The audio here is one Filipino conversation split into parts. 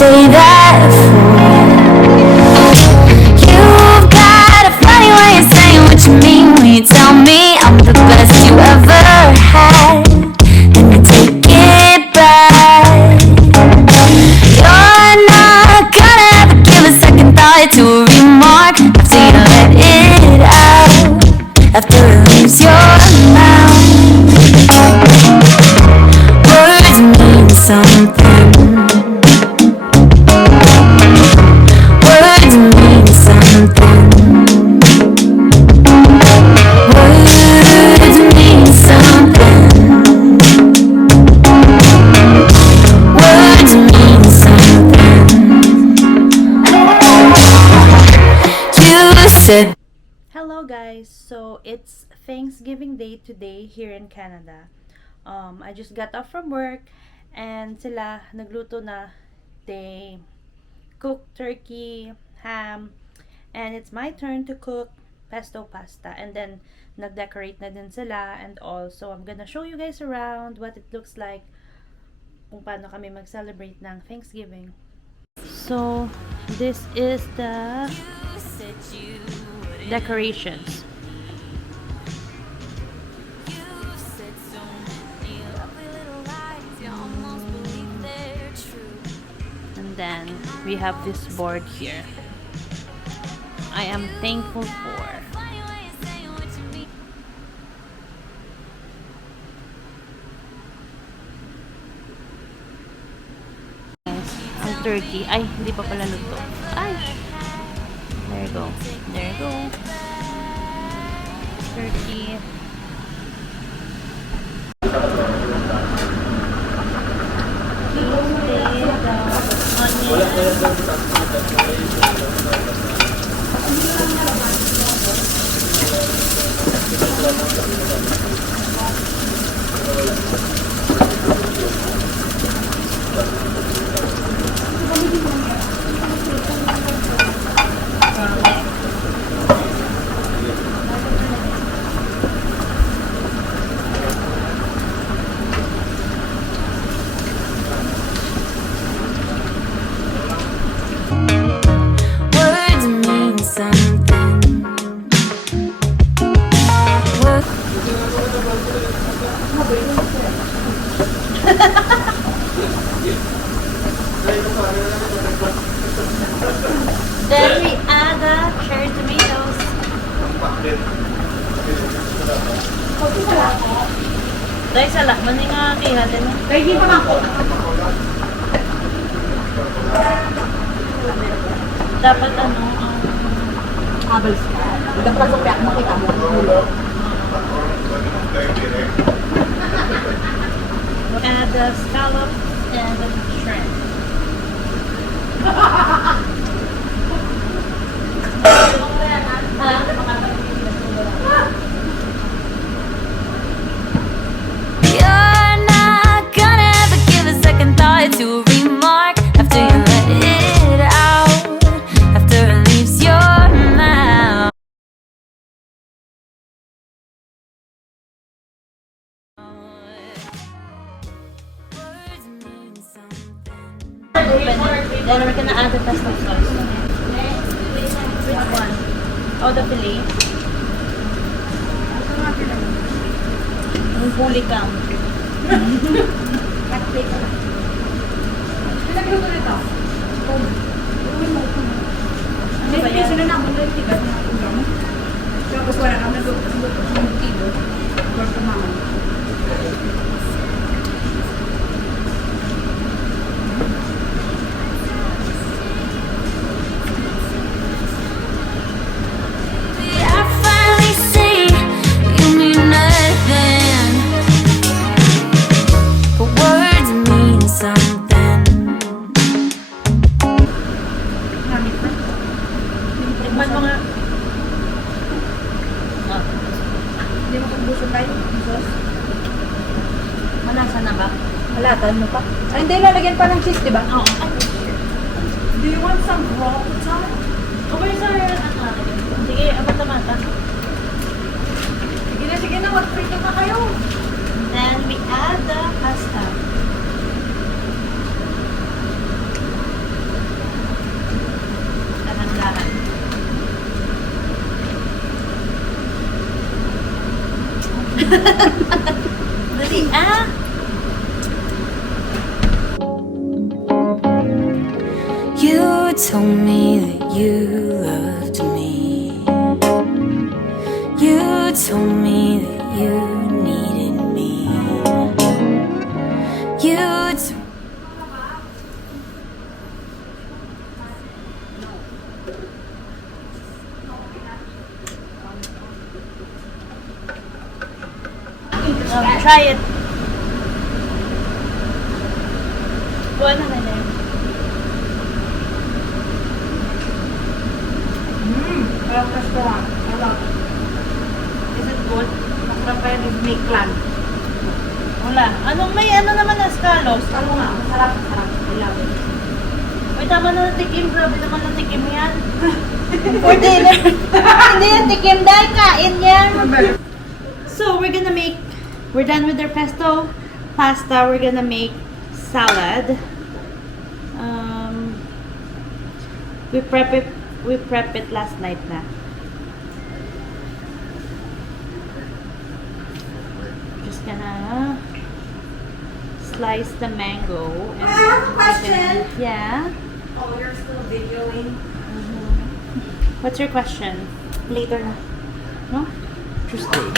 say that for you've got a funny way of saying what you mean when you tell me I'm the best you ever had. Then you take it back. You're not gonna ever give a second thought to a remark after you let it out, after it leaves your mouth. Words mean something. Words mean something. Words mean something. Words mean something. You said. Hello guys, so it's Thanksgiving Day today here in Canada. I just got off from work and sila nagluto na. They cooked turkey, ham, and it's my turn to cook pesto pasta, and then nag-decorate na din sila and all. So I'm gonna show you guys around what it looks like kung paano kami mag-celebrate ng Thanksgiving. So this is the decorations. And then we have this board here. I am thankful for. Ang turkey. Ay, hindi pa pala luto. Ay! There you go. There you go. Turkey. Words mean something. Then we add the cherry tomatoes. Dahil sa lakman nga kihatin mo. Kaya hindi pa man ko. Dapat Habals ka. Hindi ka pala makita mo. Ulo. add the scallop and the shrimp. You're not gonna ever give a second thought to a remark after you let it out, after it leaves your mouth. Words mean something. Then we're gonna add the pesto sauce. Which one? Oh, the fillet. Yung huli ka. Pinagluto nito. Ano ba yan? Sila na ako na tigas na ulam. Tapos wala kang nagluto ng tilo. Or kumaman. I finally see you mean nothing, but words mean something. Tikman mo nga. Hindi mo kung gusto tayo. Sauce. Manasa na ba? Halatan mo pa. Ay, hindi. Lalagyan pa ng cheese, di ba? Oo. Do you want some raw pizza? Okay, sir. Sige, abot na mata. Sige na. Mag-prito pa kayo. Then we add the pasta. Dali, ah! You told me that you loved me. You told me that you needed me. You t- Try it. Buwan na na din. Parang restaurant. Is it good? Masarap pa yung snake land. Wala. May ano naman na scalos? Ano nga, masarap. I love it. Uy, tama na natikim. Grabe naman natikim yan. For dinner. Hindi yan tikim dahil kain yan. So, we're done with our pesto pasta. We're gonna make salad. We prep it last night na. Just gonna slice the mango. And I have a question. Yeah. Oh, you're still videoing? What's your question? Later na. No? Tuesday.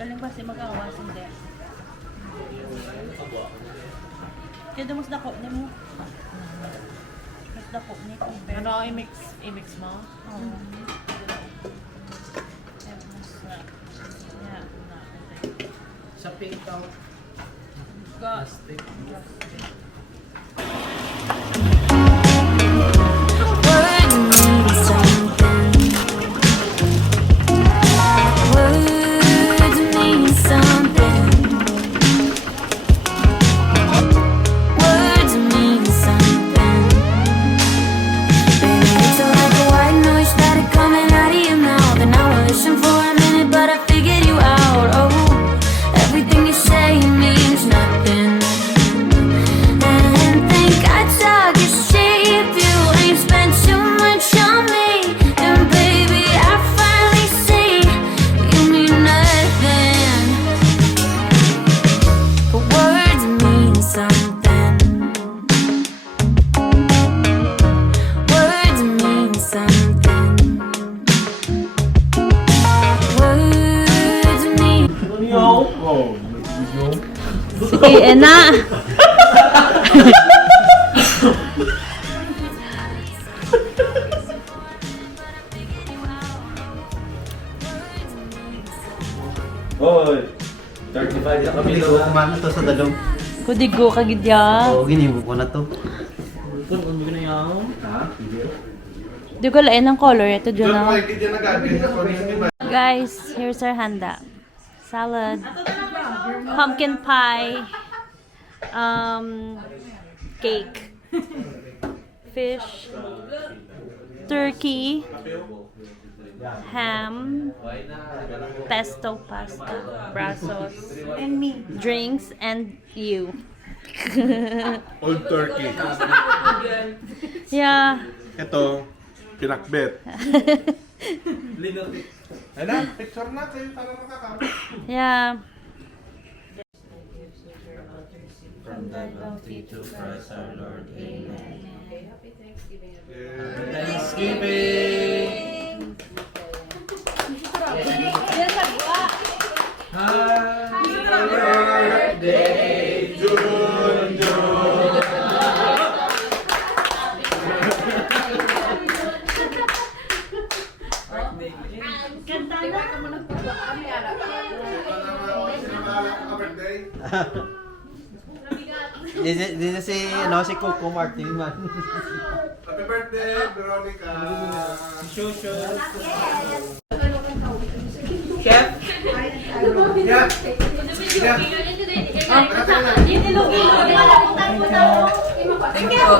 Galing ba si mag-awas? Hindi. Kaya dumas dako ni mo. Mas dako ni compare. Ano i-mix mo? Oo. Yeah. Sa pink out. Got. Words mean something. Words mean something. Words mean something. Baby, it's like a white noise started coming out of your mouth, and I was listening for a minute, but I figured you out. Oh, everything you say means nothing. And think I talk your shape, you ain't spent too much on me. And baby, I finally see you mean nothing. But words mean something. Words mean something. Words mean. Sige, na. Hoy! 35 na kami Ko kumano to sa dalong. Kudigo kagidya. Oo, ginibog ko na to. Kung ano na yan? Di ko lain ang color. Ito dyan na. Guys, here's our handa. Salad. Pumpkin pie. Cake. Fish. Turkey. Ham. Pesto pasta. Brazos. And me. Drinks and you. Old turkey. Yeah. Ito, pinakbet. Ano? Picture na kayo para makakama. Yeah. Thanksgiving! Happy birthday, June, June! Di na si, si Coco Martin man. Happy birthday, Veronica! Shusho! Chef? Yeah! Yeah! Thank you po.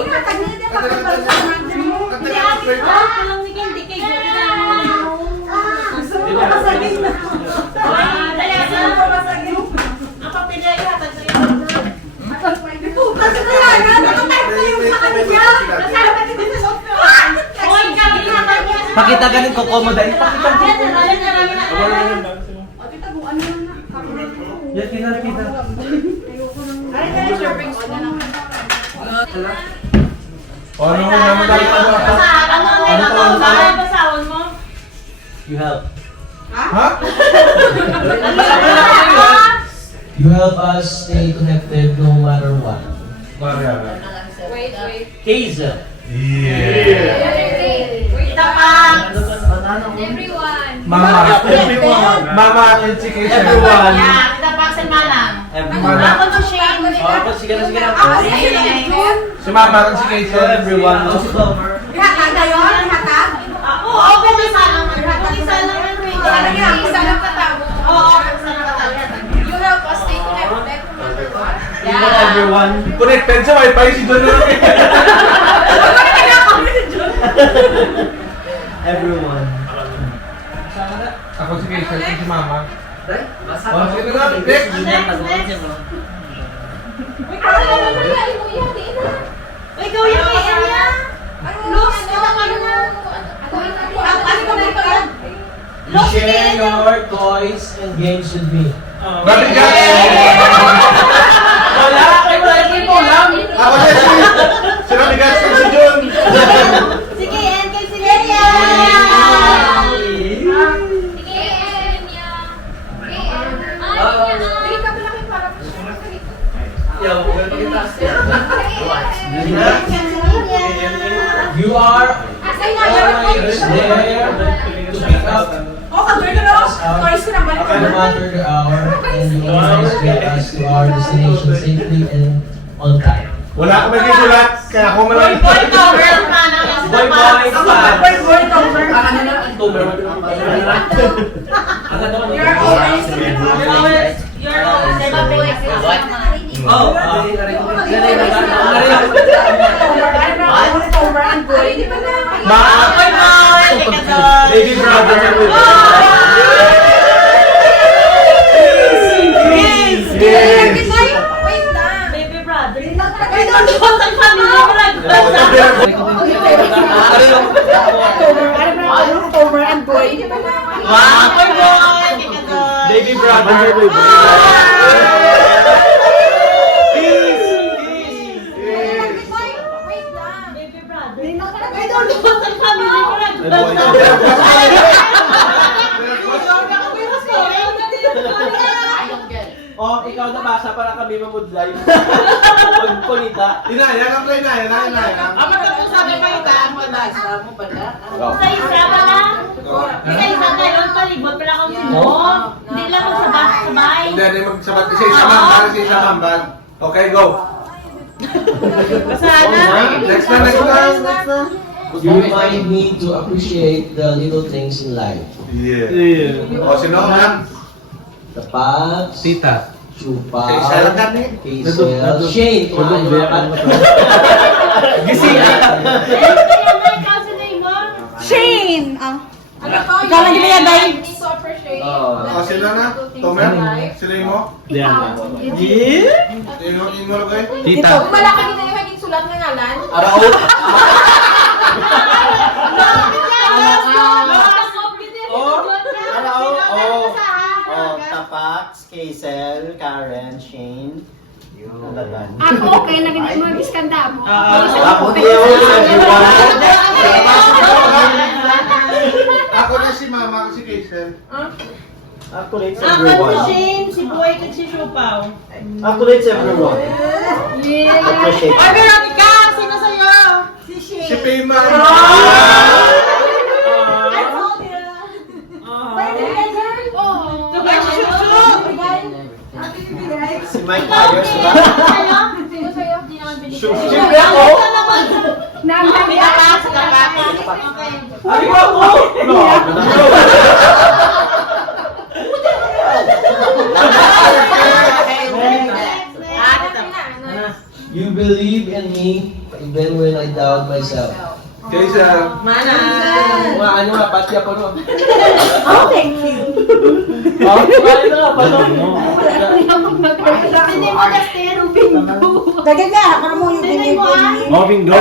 Pakita ganin ko komoda. Pakita. Yan, kita. O, ano mo naman tayo? You help. Ha? You help us stay connected no matter what. Wait. Hazel. Everyone. Mama. Mama and si Keisha. Everyone. Everyone. Sige na. Si Mama and si Keisha. Everyone. Isa lang katabo. You help us stay connected no matter what. Everyone. Connected sa wifi si John na lang. Everyone. Ako si Keisha, si Mama. O, sige na. Next. Share your toys and games with me. Bakit ka? Wala! Kayo po lang! Ako na si Ramigas ko si John. You are always there to pick up us up no matter the hour, and you always get us to our destination safely and on time. Wala akong may sulat, kaya ako malang. Baby brother. Baby brother. Oh, ikaw na basa para kami mamudlay. Pagpunita. Inaya lang kayo, inaya lang. Hindi, hindi magsabat. Isa mambal. Okay, go. Next na. You remind me to appreciate the little things in life. Yeah. O, sino ka? The Pags, Tita. Chupa, Keisha lang ka ni. Hazel, Shane. Gising. Shane! Ikaw lang yung yan, Day. So appreciate. O, sino na? Tomer? Sino mo? Sino mo lang kayo? Tita. Kung malaki na yung haging sulat ng ngalan. Araot. Tapax, Kaisel, Karen, Shane. Yun. Ako okay, naging mo yung biskanda mo. Ako din. Ako na si Mama, ako si Keisha. Accolades Ako everyone. si Shane, si Boy, at si Shupaw. Accolades everyone. Appreciate. Ay, Veronica! Sino sa'yo? Si Shane. Si Pema. Si Mike Myers, diba? Sino sa'yo? Siyempre ako. Ay, ako! No. You believe in me even when I doubt myself. Keisha. Mga ano nga, pati ako no. Oh, thank you. Oh, ano nga, pato. Hindi mo na pero bingo. Dagay na, para mo yung bingo. Oh, bingo.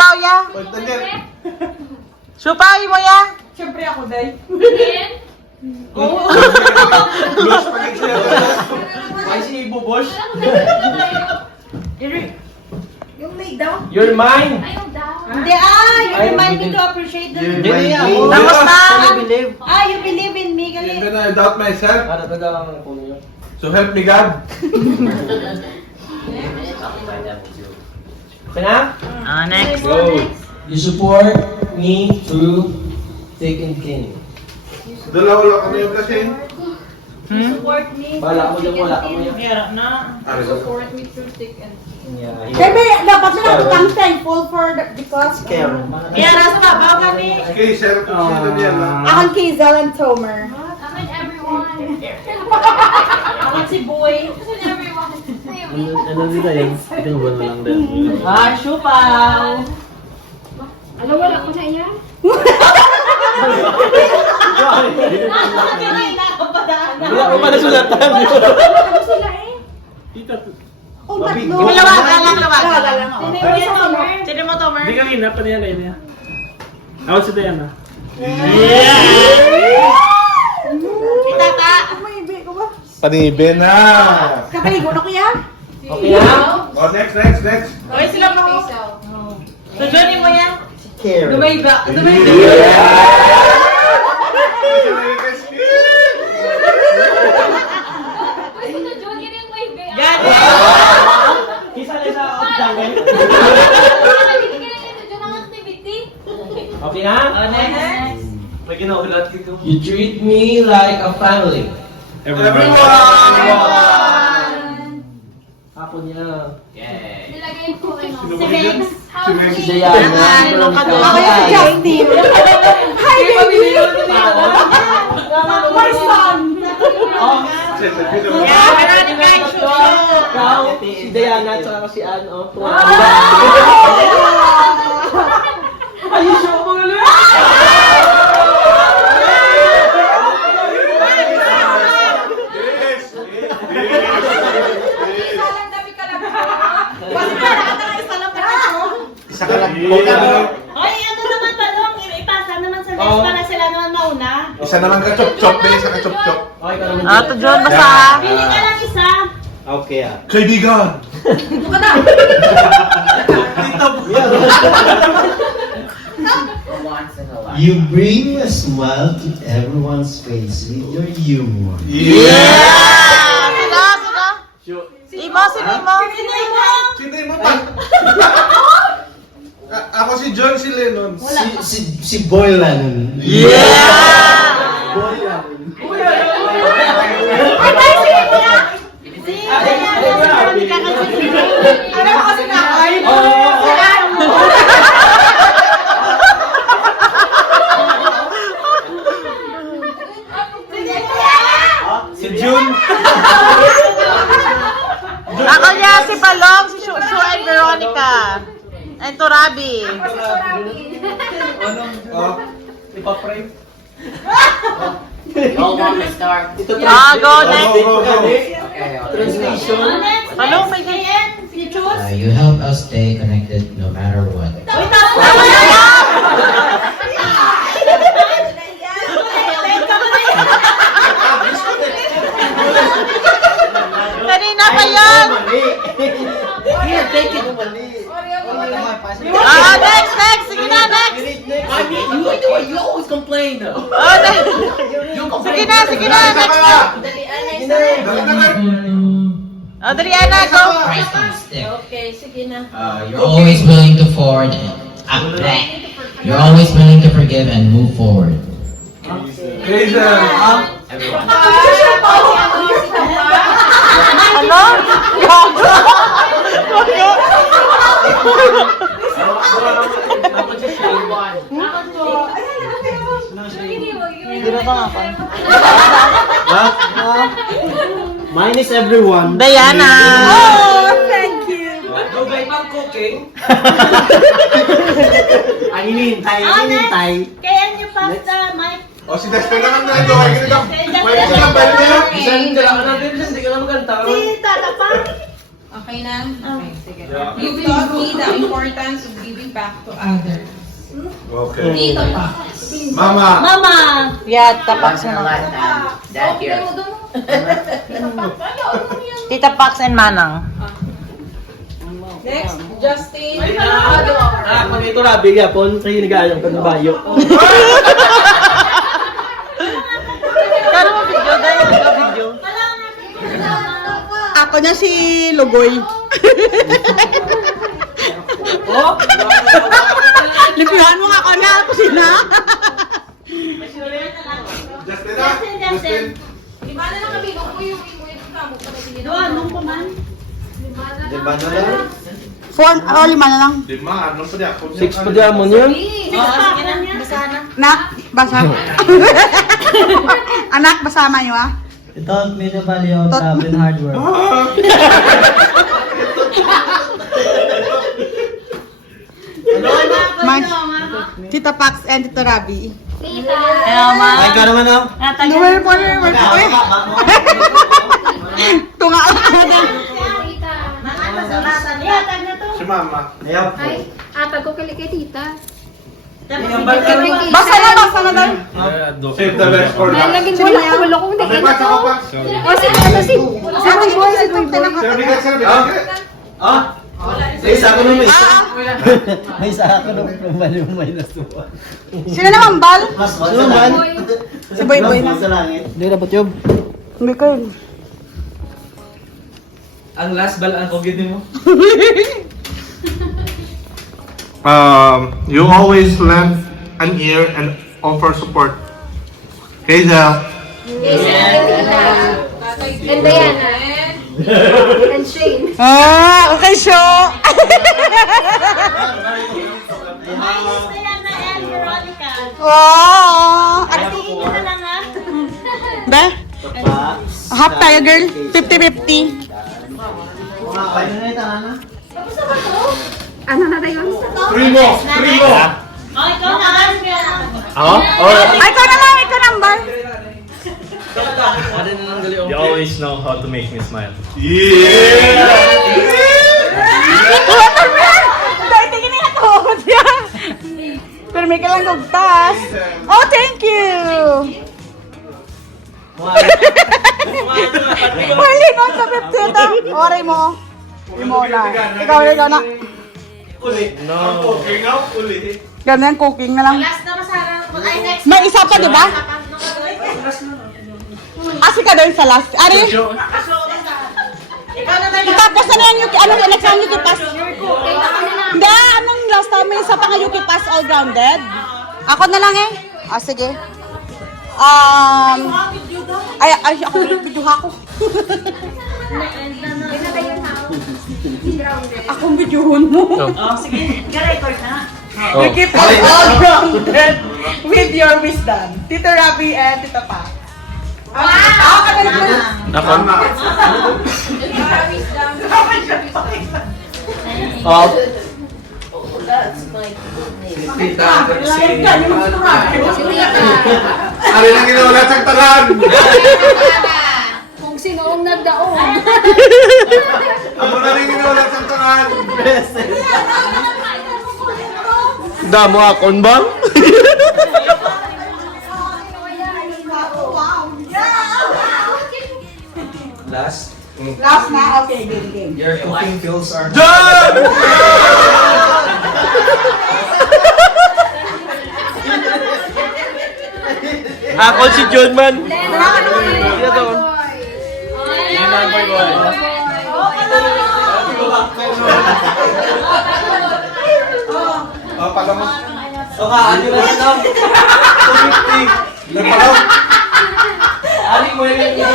Siupaw ya. Siupaw mo ya. Siyempre ako, Day. Blush pa rin siya. Ay, si Bubosh. Yung lay down. You're mine. Hindi, you remind me to appreciate the... Hindi ako. Tapos na. You believe in me, And gali. then I doubt myself. Ano, taga ang puno yun. So help me God. Okay na? Next. Go. You support me through thick and thin. Dalawa lang kami yung kasi. Support me. Bala mo lang, wala ka mo yan. Meron na. Support me through thick and Siyempre, dapat sila kang thankful for the cause. Kaya ras pa, bawa kami. Okay, sir. Kung sino diyan lang. Ako Kizel and Tomer. Ako si Boy. Ano nila yun? Pinubuan mo lang din. Siupaw. Alam, wala ko na yan. Wala ko pala sulatan. Oh, tatlo. Lawag lang. Wala lang ako. Sino yung Tomer? Sino mo, Tomer? Hindi kanina, pa niya na yun. Ako si Diana. Kita ka. May ibi ko ba? Panibe na. Kapaligo na ko yan. Okay na? Oh, next. Okay sila mo. Face out. So, Johnny mo yan. Dumayba. Gani. Isa na isa out jungle. Okay na? Next. May ginaulat dito. You treat me like a family. Everyone. Hapon niya. Nilagay ko ano. Si Vince. Si Diana. Ako yung si Justin. Hi, baby! My son! Yeah, Veronica, Ikaw, si Diana, at saka si Ann, oh. Ayun siya, mga lang! Isa ka lang. Ay, ano naman tanong? Ipasa naman sa next para sila naman mauna. Isa naman ka chop-chop. Isa ka chop-chop. Okay ka naman. To John, basta. Pili ka lang isa. Okay ah. Kaibigan. You bring a smile to everyone's face with your humor. Yeah! Sino? Sino mo? Sino mo pa? Ako si John, si Lennon. Si Boylan. Ano ba kasi na? Ay, Si June. Ako niya, si Balong, si Shu and Veronica. And Turabi. Oh. Ipa-frame. Go, next. Go. Translation. Balong, may ganyan. Si Chus. You help us stay connected no matter what. Kanina pa yun. Here, take it. Next. Sige na, next. I mean, you always complain. Next. Sige na, next. Adriana, go. Okay, sige na. You're always willing to forward. You're always willing to forgive and move forward. Hazel. Ano? Hindi na ba nga pa? Minus everyone. Diana. oh, thank you. Go back pang cooking. Ang inintay. Kaya niyo pasta, Mike. O si Dexter naman na ito. Pwede ka lang pwede. Bisan ka lang natin, bisan di ka lang maganda. Si Tata pa. Okay na? Okay, sige. You taught me the importance of giving back to others. Okay. Dito pa. Mama. Mama! Yeah, tapak sa mga. Tita Pax and Manang. Next, Justin. Pag ito Rabi, yapon, kayo nag-aayang panabayo. Kano mo video? Dahil ka video. Ako na si Lugoy. Oh? Lipihan mo nga ako na. Ako sila. Justin na. Justin. Lima na lang kami. Nung po yung kamo. Doon, nung kuman. Di ba na lang? 4, 5 na lang. 5. Ano pa niya? 6 pa diyan mo yun? Nak, basa. Anak, basama nyo ah. It taught me the value of love and hard work. Mas, Tita Pax and Tita Rabi. Hello, ma. Ay, ikaw naman oh. Luwer po na Tunga lang. Si Mama. Ayaw. Atag ko kay tita. Basa na doon. Save the best for last. Laging wala kong hindi Ano pa sa kapas? O si Boy. Sir Miguel, sir Miguel. Ah? May isa ako naman isa. May isa ako naman may nasuwa. Sino naman, Bal? Mas naman. Si Boy Boy na. Sa langit. Hindi na ba't yun? Hindi ko yun. Ang last bal ang kogid mo? You always lend an ear and offer support. Hazel. And Diana. And Shane. Ah, okay, show. Wow. Be? Half tayo, girl. 50-50. Paano na ito, Ana? Ano na tayo? 3 more. 3 more. Ay, ikaw na lang, ikaw number. You always know how to make me smile. Yeah. Dahil tingin na ito. Pero may kalang gugtas. Oh, thank you. Wali ko sa 50 ito. Oray mo. Imo na. Ikaw na. Uli. No. Okay nga, uli. Ganyan, cooking na lang. Last na masarap. Ay, next. May isa pa, di ba? Asi ka doon sa last. Ari? Tapos na yung Yuki. Anong next ang Yuki Pass? Hindi, anong last time? May isa pa nga Yuki Pass all grounded. Ako na lang eh. Ah, sige. Ay, ako video ako. Akong videohon mo. Oh, sige. Ga-record na. Yuki Pass all grounded with your wisdom. Tita Rabi and Tita Pa. Ako na lang. Ako? Oh. Tita, Ari lang ginawala sa taran. Kung sino ang nagdaon. Amo na rin ginawala sa taran. Damo akon bang? Last, Last na? Okay, game. your cooking skills are John! Ako si John man. Oh, pagamo. So ka, ano na ito? 250. Nagpalaw. Ano mo yung ito?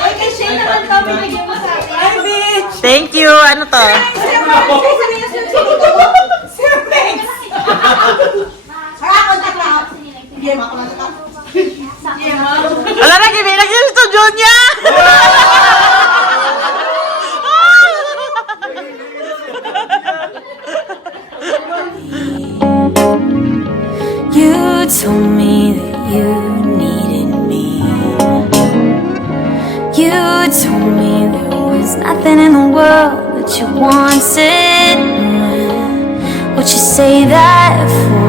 Ay, kay Shane naman to. Binigyan mo sa atin. Ay, bitch! Thank you. Ano to? Sir Max! Ay, ako na lang. Game ako na lang. Wala na, Kimi. Nagyan sa studio niya. You told me that you needed me. You told me there was There's nothing in the world that you wanted. Would you say that for?